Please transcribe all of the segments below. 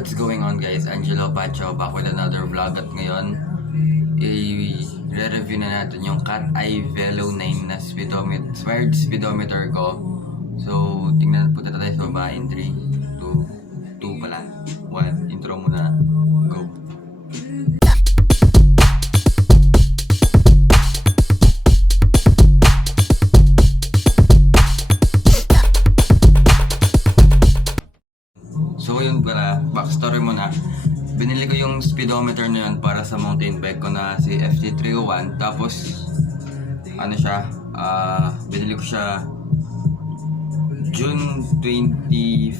What's going on guys? Angelo Pacho back with another vlog at ngayon i-review na natin yung Cat Eye Velo 9 na wired speedometer ko. So tingnan po tayo sa baba in 3, 2, 2 pala 1, intro muna, go. So yun pala, backstory muna. Binili ko yung speedometer na yun para sa mountain bike ko na si FT301. Tapos, ano siya, binili ko siya June 25,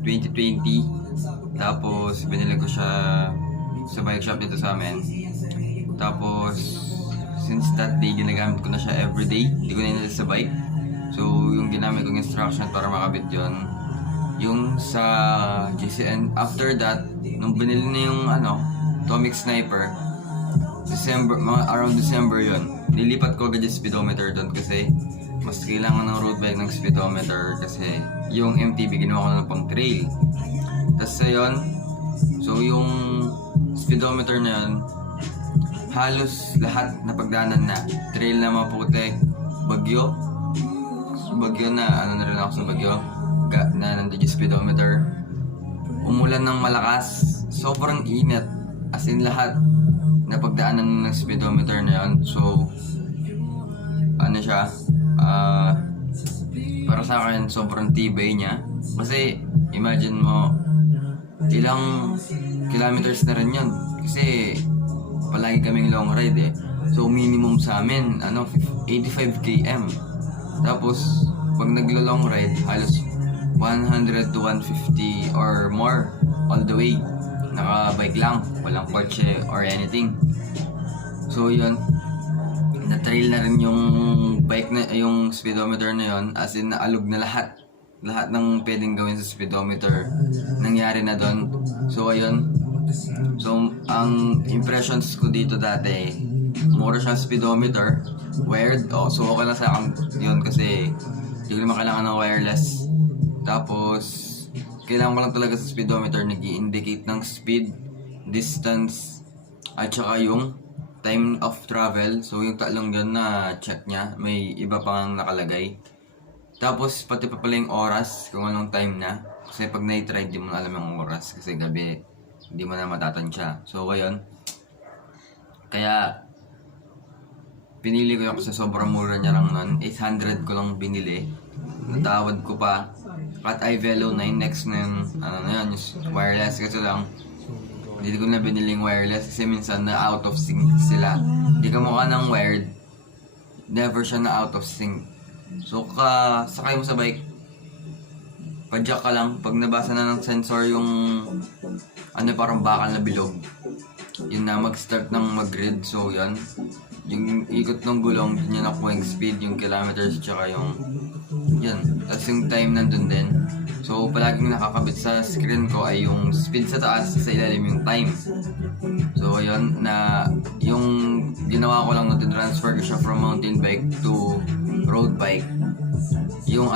2020. Tapos, binili ko siya sa bike shop dito sa amin. Tapos, since that day, ginagamit ko na siya everyday. Hindi ko na inilagay sa bike. So, yung ginamit kong instruction para makabit yun, yung sa GCN. After that, nung binili na yung Atomic Sniper, around December yon, nilipat ko agad yung speedometer doon kasi mas kailangan ng road bike ng speedometer kasi yung MTB ginawa ko na pang trail. Tapos yun, so yung speedometer na yun, halos lahat na pagdaanan na, trail na maputi, bagyo na, na rin ako sa bagyo, na nandun yung speedometer, umulan ng malakas, sobrang init, as in lahat na pagdaanan ng speedometer na yun. So ano siya, para sa akin sobrang tibay niya kasi imagine mo ilang kilometers na rin yun kasi palagi kaming long ride eh. So minimum sa amin 85 km, tapos pag naglo-long ride halos 100 to 150 or more all the way. Naka-bike lang, walang kotse or anything. So yun, na-trail na rin yung bike na, yung speedometer na yun, as in naalog na lahat ng pwedeng gawin sa speedometer nangyari na doon. So ayun, so ang impressions ko dito dati, mura siyang speedometer, wired, so okay lang sa akin yun kasi hindi ko naman kailangan ng wireless. Tapos, kailangan ko lang talaga sa speedometer nag-i-indicate ng speed, distance, at saka yung time of travel. So, yung tatlong yun na check niya, may iba pang nakalagay. Tapos, pati pa pala yung oras, kung anong time na. Kasi pag night ride, di mo na alam yung oras. Kasi gabi, hindi mo na matatansya. So, ayun. Kaya, pinili ko yung kasi sobrang mura niya lang nun. 800 ko lang binili. Natawad ko pa. Cat Eye Velo 9 next na yun, yung wireless kasi lang hindi ko na biniling wireless kasi minsan na out of sync sila. Hindi ka mukha ng wired, never siya na out of sync. So sakay mo sa bike, pa-jack ka lang, pag nabasa na ng sensor yung parang bakal na bilog, yun na mag-start ng mag-grid. So yan, yung ikot ng gulong, yun nakuha yung speed, yung kilometers, tsaka yung yan, tapos yung time nandun din. So palaging nakakabit sa screen ko ay yung speed sa taas, sa ilalim yung time. So ayun, na yung ginawa ko lang na transfer ko siya from mountain bike to road bike, yung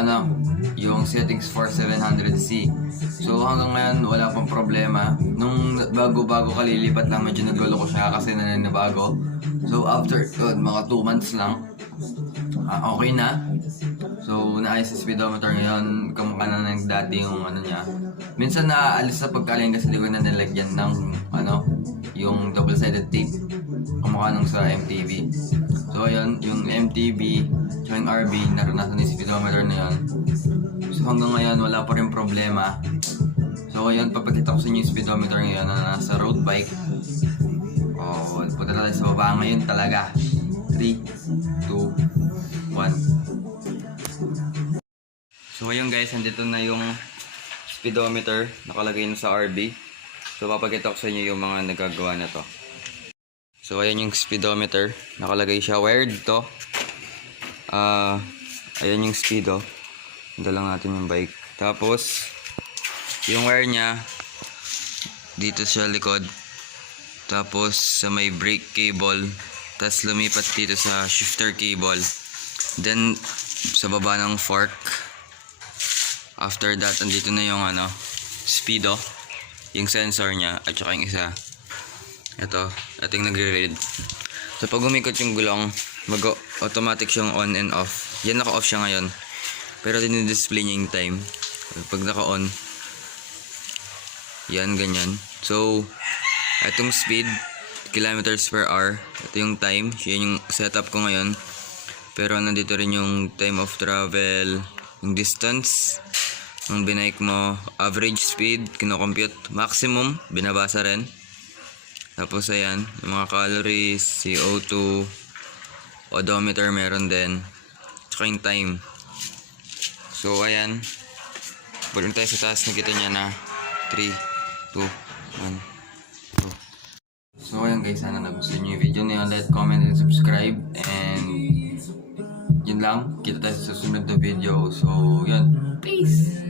yung settings for 700C. So hanggang ngayon wala pang problema. Nung bago kalilipat lang, medyo naglolo ko siya kasi naninibago. So after mga 2 months lang, okay na. So naayos sa speedometer ngayon, kamukha na ng dati yung niya. Minsan naaalis sa pagkalin kasi di ko na nilagyan ng yung double-sided tape, kamukha nung sa MTB. So ayun, yung MTB tsaka yung RB, naranasan yung speedometer na yun. So hanggang ngayon wala pa rin problema. So ayun, papakita ko sa inyo yung speedometer ngayon na nasa road bike. Punta tayo sa baba ngayon talaga. 3, 2, 1. So ayun guys, andito na yung speedometer, nakalagay na sa RB. So papakita ko sa inyo yung mga nagagawa na to. So ayan yung speedometer, nakalagay siya, wired to. Ayan yung speed dala natin yung bike. Tapos yung wire nya dito sa likod, tapos sa may brake cable, tapos lumipat dito sa shifter cable, then sa baba ng fork. After that, andito na yung speedo. yung sensor niya, at saka yung isa. Ito yung nagre-read. So pag umikot yung gulong, automatic siyang on and off. Yan, naka-off siya ngayon. Pero dinidisplay niya yung time. Pag naka-on, yan, ganyan. So, itong speed, kilometers per hour. Ito yung time. Yan yung setup ko ngayon. Pero nandito rin yung time of travel, yung distance ng binike mo, average speed, kinocompute, maximum, binabasa rin. Tapos ayan, yung mga calories, CO2, odometer meron din, tsaka yung time. So ayan, balik tayo sa taas, nakita niya na 3, 2, 1, go. So ayan guys, sana nagustuhan niyo yung video na yun. Like, comment, and subscribe. And yun lang, kita tayo sa susunod na video. So yun, peace!